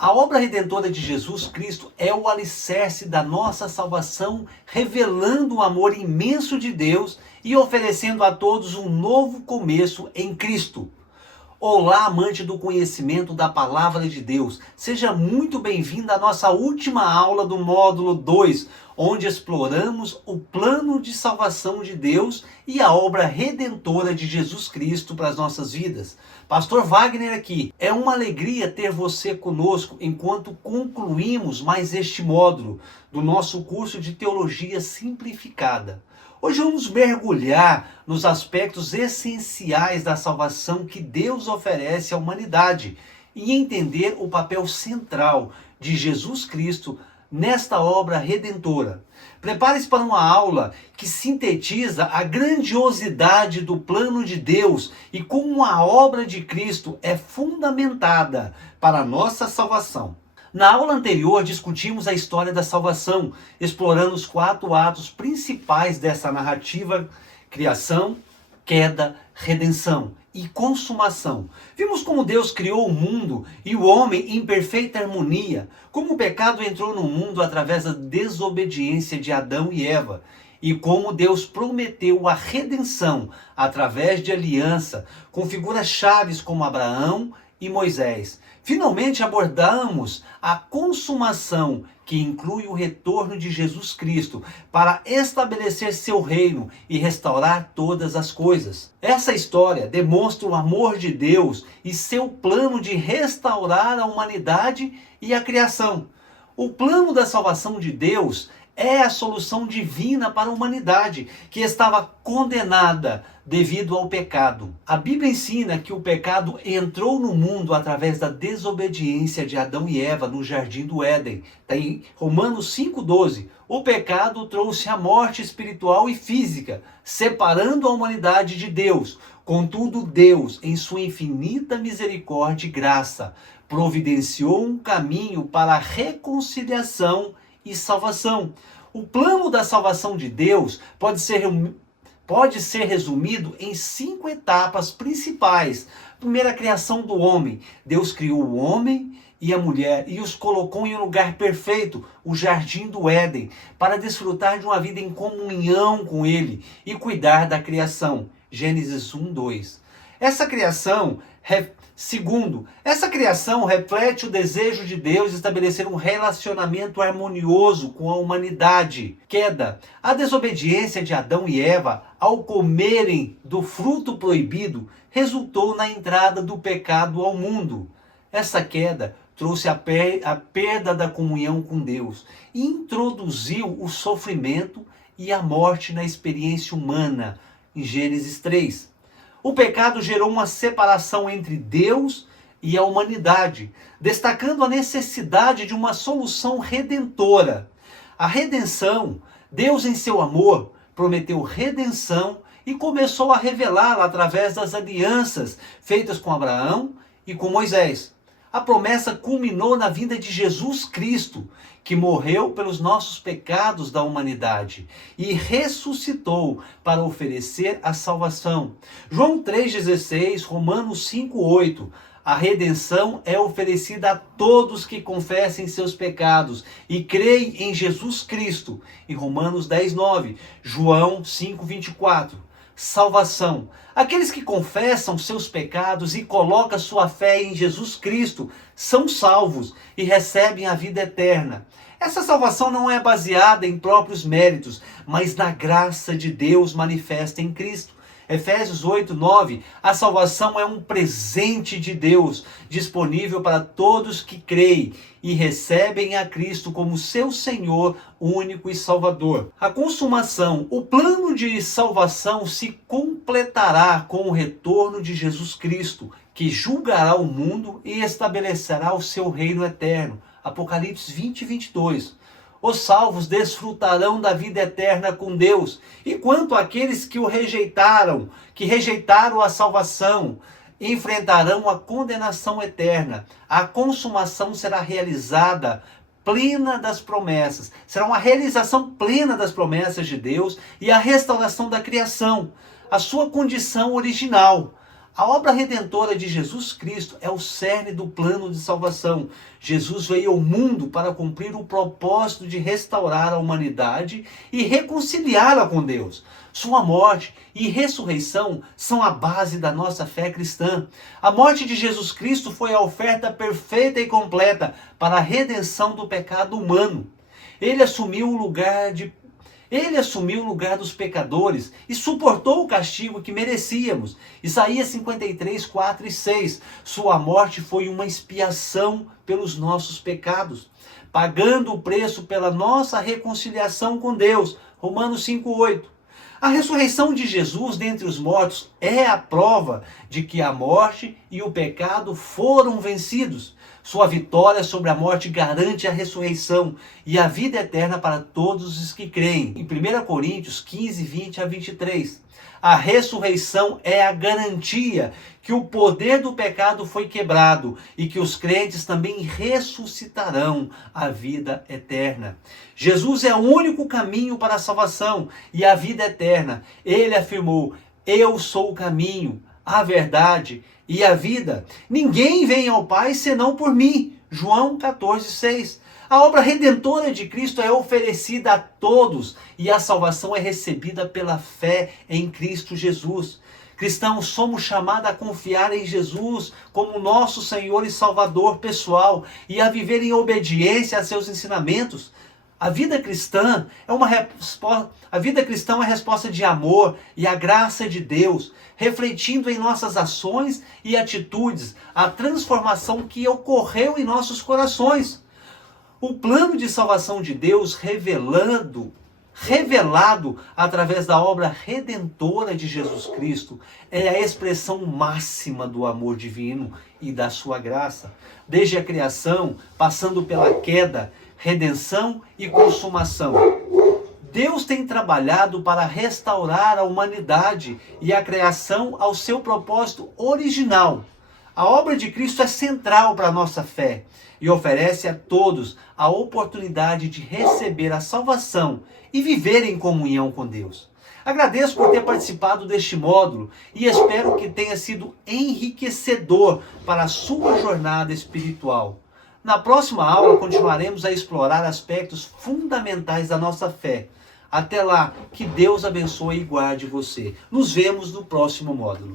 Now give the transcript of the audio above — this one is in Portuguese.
A obra redentora de Jesus Cristo é o alicerce da nossa salvação, revelando o amor imenso de Deus e oferecendo a todos um novo começo em Cristo. Olá, amante do conhecimento da Palavra de Deus. Seja muito bem-vindo à nossa última aula do módulo 2, onde exploramos o plano de salvação de Deus e a obra redentora de Jesus Cristo para as nossas vidas. Pastor Wagner aqui. É uma alegria ter você conosco enquanto concluímos mais este módulo do nosso curso de Teologia Simplificada. Hoje vamos mergulhar nos aspectos essenciais da salvação que Deus oferece à humanidade e entender o papel central de Jesus Cristo nesta obra redentora. Prepare-se para uma aula que sintetiza a grandiosidade do plano de Deus e como a obra de Cristo é fundamentada para a nossa salvação. Na aula anterior, discutimos a história da salvação, explorando os 4 atos principais dessa narrativa: criação, queda, redenção e consumação. Vimos como Deus criou o mundo e o homem em perfeita harmonia, como o pecado entrou no mundo através da desobediência de Adão e Eva, e como Deus prometeu a redenção através de aliança, com figuras chaves como Abraão e Moisés. Finalmente abordamos a consumação, que inclui o retorno de Jesus Cristo para estabelecer seu reino e restaurar todas as coisas. Essa história demonstra o amor de Deus e seu plano de restaurar a humanidade e a criação. O plano da salvação de Deus é a solução divina para a humanidade, que estava condenada devido ao pecado. A Bíblia ensina que o pecado entrou no mundo através da desobediência de Adão e Eva no Jardim do Éden. Está em Romanos 5,12. O pecado trouxe a morte espiritual e física, separando a humanidade de Deus. Contudo, Deus, em sua infinita misericórdia e graça, providenciou um caminho para a reconciliação e salvação. O plano da salvação de Deus pode ser resumido em 5 etapas principais. Primeira, a criação do homem. Deus criou o homem e a mulher e os colocou em um lugar perfeito, o Jardim do Éden, para desfrutar de uma vida em comunhão com Ele e cuidar da criação. Gênesis 1:2. Segundo, essa criação reflete o desejo de Deus de estabelecer um relacionamento harmonioso com a humanidade. Queda. A desobediência de Adão e Eva ao comerem do fruto proibido resultou na entrada do pecado ao mundo. Essa queda trouxe a perda da comunhão com Deus e introduziu o sofrimento e a morte na experiência humana, em Gênesis 3. O pecado gerou uma separação entre Deus e a humanidade, destacando a necessidade de uma solução redentora. A redenção, Deus em seu amor prometeu redenção e começou a revelá-la através das alianças feitas com Abraão e com Moisés. A promessa culminou na vinda de Jesus Cristo, que morreu pelos nossos pecados da humanidade e ressuscitou para oferecer a salvação. João 3,16, Romanos 5,8. A redenção é oferecida a todos que confessem seus pecados e creem em Jesus Cristo. Em Romanos 10,9. João 5,24. Salvação. Aqueles que confessam seus pecados e colocam sua fé em Jesus Cristo são salvos e recebem a vida eterna. Essa salvação não é baseada em próprios méritos, mas na graça de Deus manifesta em Cristo. Efésios 8:9, a salvação é um presente de Deus, disponível para todos que creem e recebem a Cristo como seu Senhor único e Salvador. A consumação, o plano de salvação se completará com o retorno de Jesus Cristo, que julgará o mundo e estabelecerá o seu reino eterno. Apocalipse 20:22. Os salvos desfrutarão da vida eterna com Deus. E quanto àqueles que rejeitaram a salvação, enfrentarão a condenação eterna. A consumação será realizada plena das promessas. Será uma realização plena das promessas de Deus e a restauração da criação, a sua condição original. A obra redentora de Jesus Cristo é o cerne do plano de salvação. Jesus veio ao mundo para cumprir o propósito de restaurar a humanidade e reconciliá-la com Deus. Sua morte e ressurreição são a base da nossa fé cristã. A morte de Jesus Cristo foi a oferta perfeita e completa para a redenção do pecado humano. Ele assumiu o lugar dos pecadores e suportou o castigo que merecíamos. Isaías 53, 4 e 6. Sua morte foi uma expiação pelos nossos pecados, pagando o preço pela nossa reconciliação com Deus. Romanos 5, 8. A ressurreição de Jesus dentre os mortos é a prova de que a morte e o pecado foram vencidos. Sua vitória sobre a morte garante a ressurreição e a vida eterna para todos os que creem. Em 1 Coríntios 15, 20 a 23. A ressurreição é a garantia que o poder do pecado foi quebrado e que os crentes também ressuscitarão à vida eterna. Jesus é o único caminho para a salvação e a vida eterna. Ele afirmou: eu sou o caminho, a verdade e a vida. Ninguém vem ao Pai senão por mim. João 14, 6. A obra redentora de Cristo é oferecida a todos e a salvação é recebida pela fé em Cristo Jesus. Cristãos, somos chamados a confiar em Jesus como nosso Senhor e Salvador pessoal e a viver em obediência a seus ensinamentos. A vida cristã é uma resposta de amor e a graça de Deus, refletindo em nossas ações e atitudes a transformação que ocorreu em nossos corações. O plano de salvação de Deus revelado através da obra redentora de Jesus Cristo, é a expressão máxima do amor divino e da sua graça. Desde a criação, passando pela queda, redenção e consumação. Deus tem trabalhado para restaurar a humanidade e a criação ao seu propósito original. A obra de Cristo é central para a nossa fé e oferece a todos a oportunidade de receber a salvação e viver em comunhão com Deus. Agradeço por ter participado deste módulo e espero que tenha sido enriquecedor para a sua jornada espiritual. Na próxima aula continuaremos a explorar aspectos fundamentais da nossa fé. Até lá, que Deus abençoe e guarde você. Nos vemos no próximo módulo.